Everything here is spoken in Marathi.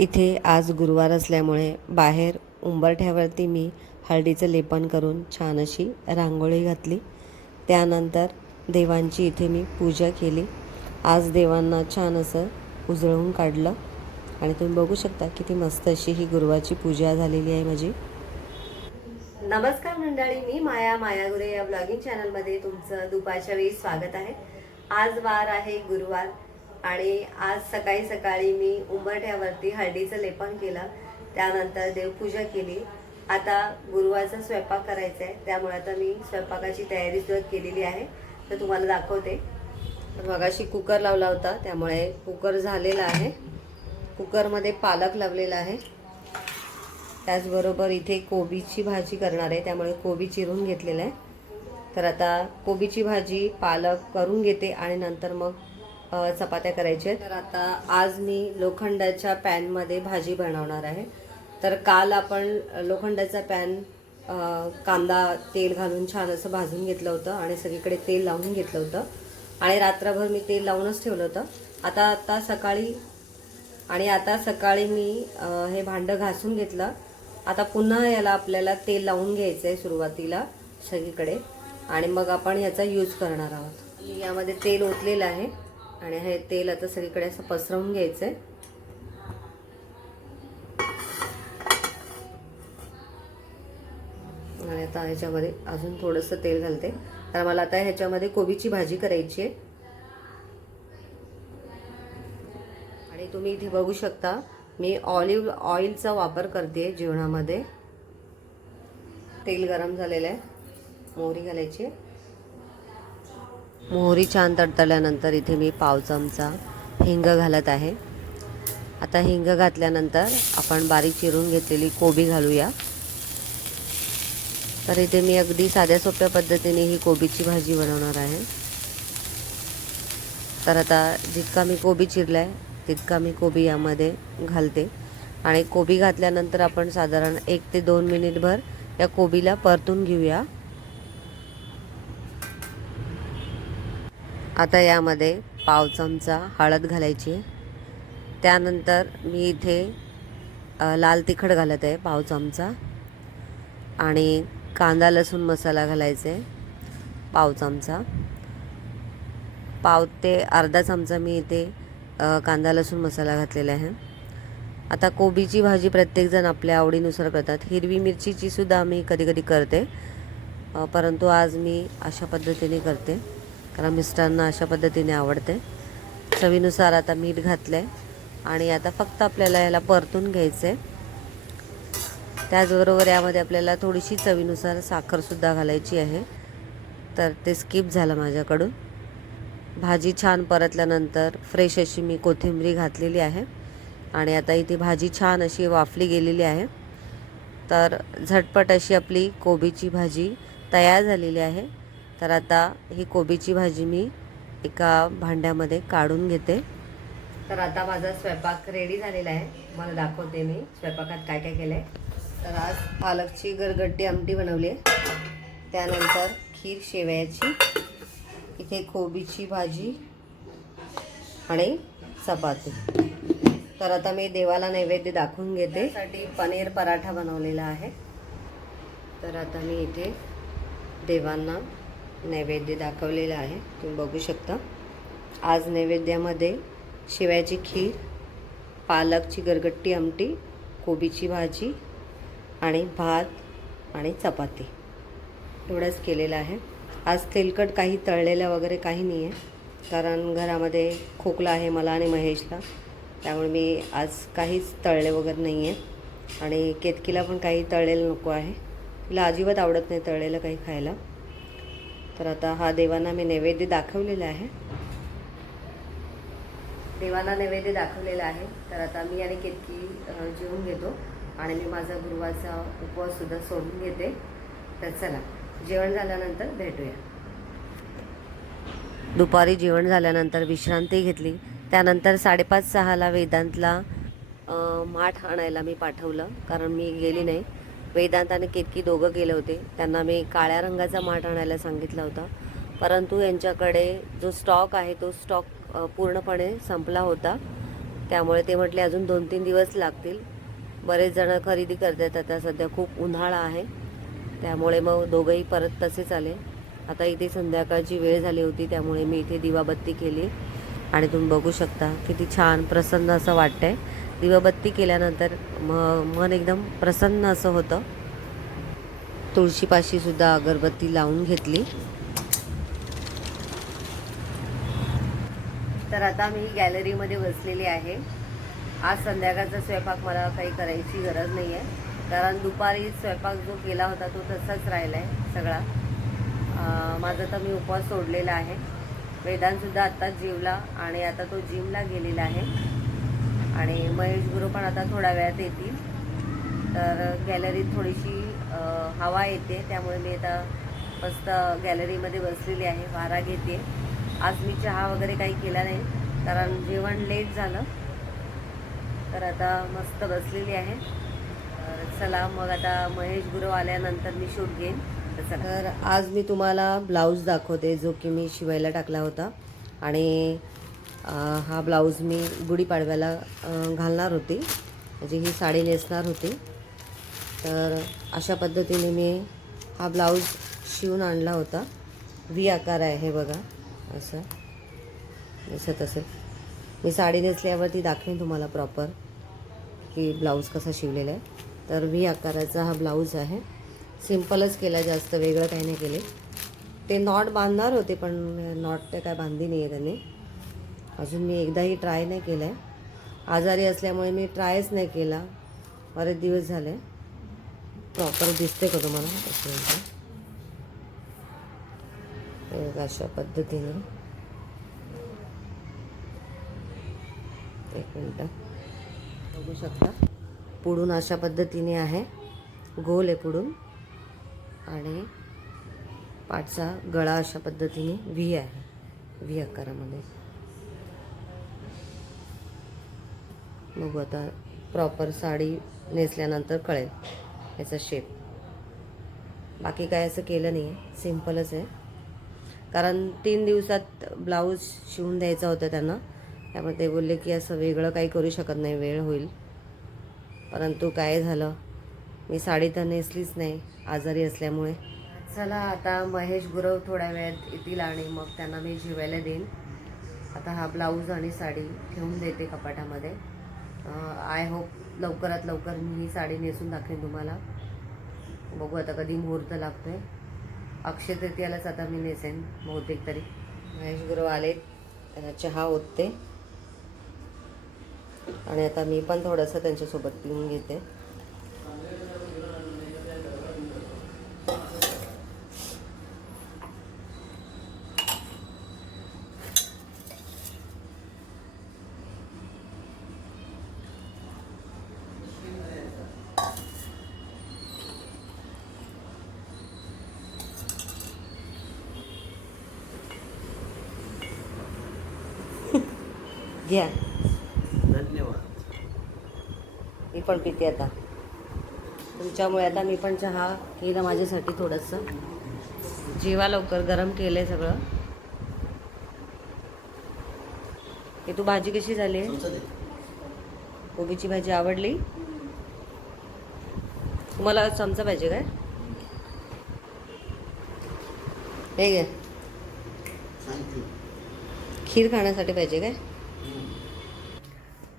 इथे आज गुरुवार असल्यामुळे बाहेर उंबरठ्यावरती मी हळदीचं लेपन करून छान अशी रांगोळी घातली. त्यानंतर देवांची इथे मी पूजा केली. आज देवांना छान असं उजळवून काढलं. आणि तुम्ही बघू शकता किती मस्त अशी ही गुरुवारची पूजा झालेली आहे माझी. नमस्कार मंडळी मी माया माया गुरे या ब्लॉगिंग चॅनलमध्ये तुमचं दुपारच्या वेळी स्वागत आहे. आज वार आहे गुरुवार. आणि आज सकाळी सकाळी मी उंबरठ्यावरती हळदीचं लेपन केलं. त्यानंतर देवपूजा केली. आता गुरुवारचा स्वयंपाक करायचा आहे. त्यामुळे आता मी स्वयंपाकाची तयारी सुद्धा केलेली आहे. तर तुम्हाला दाखवते. मगाशी कुकर लावला होता. त्यामुळे कुकर झालेला आहे. कुकरमध्ये पालक लावलेला आहे. त्याचबरोबर इथे कोबीची भाजी करणार आहे. त्यामुळे कोबी चिरून घेतलेलं आहे. तर आता कोबीची भाजी पालक करून घेते आणि नंतर मग चपात्या करायच्या आहेत. तर आता आज मी लोखंडाच्या पॅनमध्ये भाजी बनवणार आहे. तर काल आपण लोखंडाचा पॅन कांदा तेल घालून छान असं भाजून घेतलं होतं आणि सगळीकडे तेल लावून घेतलं होतं. आणि रात्रभर मी तेल लावूनच ठेवलं होतं. आता आता सकाळी आणि आता सकाळी मी हे भांडं घासून घेतलं. आता पुन्हा याला आपल्याला तेल लावून घ्यायचं आहे सुरुवातीला सगळीकडे. आणि मग आपण याचा यूज करणार आहोत. यामध्ये तेल ओतलेलं आहे. आणि हे तेल आता सगळीकडे असं पसरवून घ्यायचं आहे आणि आता ह्याच्यामध्ये अजून थोडंसं तेल घालते. तर मला आता ह्याच्यामध्ये कोबीची भाजी करायची आहे. आणि तुम्ही इथे बघू शकता मी ऑलिव्ह ऑइलचा वापर करते जेवणामध्ये. तेल गरम झालेलं आहे. मोहरी घालायची मोहरी छान तडतडल्यानंतर इथे मी पाव चमचा हिंग घालत आहे. आता हिंग घातल्यानंतर आपण बारीक चिरून घेतलेली कोबी घालूया. तर इथे मी अगदी साध्या सोप्या पद्धतीने ही कोबीची भाजी बनवणार आहे. तर आता जितका मी कोबी चिरलाय तितका मी कोबी यामध्ये घालते. आणि कोबी घातल्यानंतर आपण साधारण एक ते दोन मिनिटभर या कोबीला परतून घेऊया. आता यामध्ये पाव चमचा हळद घालायची. आहे त्यानंतर मी इथे लाल तिखट घालत आहे पाव चमचा. आणि कांदा लसूण मसाला घालायचा आहे पाव चमचा. पाव ते अर्धा चमचा मी इथे कांदा लसूण मसाला घातलेला आहे. आता कोबीची भाजी प्रत्येकजण आपल्या आवडीनुसार करतात. हिरवी मिरचीची सुद्धा आम्ही कधी कधी करते परंतु आज मी अशा पद्धतीने करते. कारण मिस्टरांना अशा पद्धतीने आवडते. चवीनुसार आता मीठ घातलं आहे आणि आता फक्त आपल्याला याला परतून घ्यायचं आहे त्याचबरोबर यामध्ये आपल्याला थोडीशी चवीनुसार साखरसुद्धा घालायची आहे. तर ते स्किप झालं माझ्याकडून. भाजी छान परतल्यानंतर फ्रेश अशी मी कोथिंबरी घातलेली आहे. आणि आता इथे भाजी छान अशी वाफली गेलेली आहे. तर झटपट अशी आपली कोबीची भाजी तयार झालेली आहे. तर आता ही कोबीची भाजी मी एका भांड्यामध्ये काढून घेते. तर आता माझा स्वयंपाक रेडी झालेला आहे. मला दाखवते मी स्वयंपाकात काय काय केलं आहे तर आज पालकची गरगड्डी आमटी बनवली आहे. त्यानंतर खीर शेवयाची इथे कोबीची भाजी आणि चपाती. तर आता मी देवाला नैवेद्य दाखवून घेते. साठी पनीर पराठा बनवलेला आहे. तर आता मी इथे देवांना नैवेद्य दाखवलेलं आहे. तुम्ही बघू शकता. आज नैवेद्यामध्ये शेवयाची खीर पालकची गरगट्टी आमटी कोबीची भाजी आणि भात आणि चपाती. एवढंच केलेलं आहे. आज तेलकट काही तळलेलं वगैरे काही नाही आहे कारण घरामध्ये खोकला आहे मला आणि महेशला. त्यामुळे मी आज काहीच तळले वगैरे नाही आहे आणि केतकीला पण काही तळलेलं नको आहे. तिला अजिबात आवडत नाही तळलेलं काही खायला. तर आता हा देवांना मी नैवेद्य दाखवलेला आहे. देवांना नैवेद्य दाखवलेला आहे. तर आता मी आणि केतकी जेवून घेतो आणि मी माझा गुरुवारचा उपवाससुद्धा सोडून घेते. तर चला जेवण झाल्यानंतर भेटूया. दुपारी जेवण झाल्यानंतर विश्रांती घेतली. त्यानंतर साडेपाच सहाला वेदांतला माठ आणायला मी पाठवलं कारण मी गेली नाही. वेदांत आणि केतकी दोघं गेले होते. त्यांना मी काळ्या रंगाचा माठ आणायला सांगितला होता. परंतु यांच्याकडे जो स्टॉक आहे तो स्टॉक पूर्णपणे संपला होता. त्यामुळे ते म्हटले अजून दोन तीन दिवस लागतील. बरेच जण खरेदी करतात. आता सध्या खूप उन्हाळा आहे. त्यामुळे मग दोघंही परत तसेच आले. आता इथे संध्याकाळची वेळ झाली होती. त्यामुळे मी इथे दिवाबत्ती केली. आणि तुम्ही बघू शकता किती छान प्रसन्न असं वाटतंय. दिवाबत्ती केल्यानंतर म मन एकदम प्रसन्न असं होतं. तुळशीपाशीसुद्धा अगरबत्ती लावून घेतली. तर आता मी गॅलरीमध्ये बसलेली आहे. आज संध्याकाळचा स्वयंपाक मला काही करायची गरज नाही आहे कारण दुपारी स्वयंपाक जो केला होता तो तसाच राहिला आहे सगळा माझा तर मी उपवास सोडलेला आहे. वेदांतसुद्धा आत्ताच जीवला आणि आता तो जिमला गेलेला आहे. आणि महेश गुरु पण आता थोड्या वेळात येतील. तर गॅलरीत थोडीशी हवा येते. त्यामुळे मी आता मस्त गॅलरीमध्ये बसलेली आहे. वारा घेते. आज मी चहा वगैरे काही केला नाही. कारण जेवण लेट झालं. तर आता मस्त बसलेली आहे. तर चला मग आता महेश गुरु आल्यानंतर मी शूट घेईन. तर आज मी तुम्हाला ब्लाऊज दाखवते जो की मी शिवायला टाकला होता. आणि हा ब्लाऊज मी गुढीपाडव्याला घालणार होती. म्हणजे ही साडी नेसणार होती. तर अशा पद्धतीने मी हा ब्लाऊज शिवून आणला होता. व्ही आकार आहे हे बघा. असं. दिसत असेल. मी साडी नेसल्यावरती दाखवेन तुम्हाला प्रॉपर की ब्लाऊज कसा शिवलेला आहे. तर व्ही आकाराचा हा ब्लाऊज आहे. सिम्पलच केला जास्त वेगळं काही नाही केले. ते नॉट बांधणार होते पण नॉट ते काय बांधली नाही आहे त्याने. अजून मी एकदाही ट्राय नाही केलं आहे आजारी असल्यामुळे मी ट्रायच नाही केला. बरेच दिवस झाले. प्रॉपर दिसते का तुम्हाला? एक म्हणजे. अशा पद्धतीने. एक मिनटं. बघू शकता. पुढून अशा पद्धतीने आहे. गोल आहे पुढून. आणि पाठचा गळा अशा पद्धतीने व्ही आहे. व्ही आकारामध्ये बघू आता प्रॉपर साडी नेसल्यानंतर कळेल. याचा शेप बाकी काय असं केलं नाही आहे सिम्पलच आहे. कारण तीन दिवसात ब्लाऊज शिवून द्यायचा होता त्यांना. त्यामुळे ते बोलले की असं वेगळं काही करू शकत नाही. वेळ होईल. परंतु काय झालं? मी साडी तर नेसलीच नाही. आजारी असल्यामुळे. चला आता महेश गुरव थोड्या वेळात येतील आणि मग त्यांना मी जेवायला देईन. आता हा ब्लाऊज आणि साडी ठेवून देते कपाटामध्ये. आय होप लवकरात लवकर मी ही साडी नेसून दाखवेन तुम्हाला. बघू आता कधी मुहूर्त आहे अक्षय तृतीयालाच आता मी नेसेन बहुतेक तरी. महेश गुरु आले त्यांना चहा ओतते. आणि आता मी पण थोडंसं त्यांच्यासोबत पिऊन घेते. घ्या. धन्यवाद. मी पण पिते आता. तुमच्यामुळे आता मी पण चहा केलं माझ्यासाठी थोडंसं. जेवा लवकर गरम केलं आहे सगळं. हे तू भाजी कशी झाली? आहे दे. कोबीची भाजी आवडली? तुम्हाला चमचा पाहिजे काय? हे घे. Thank you. खीर खाण्यासाठी पाहिजे काय?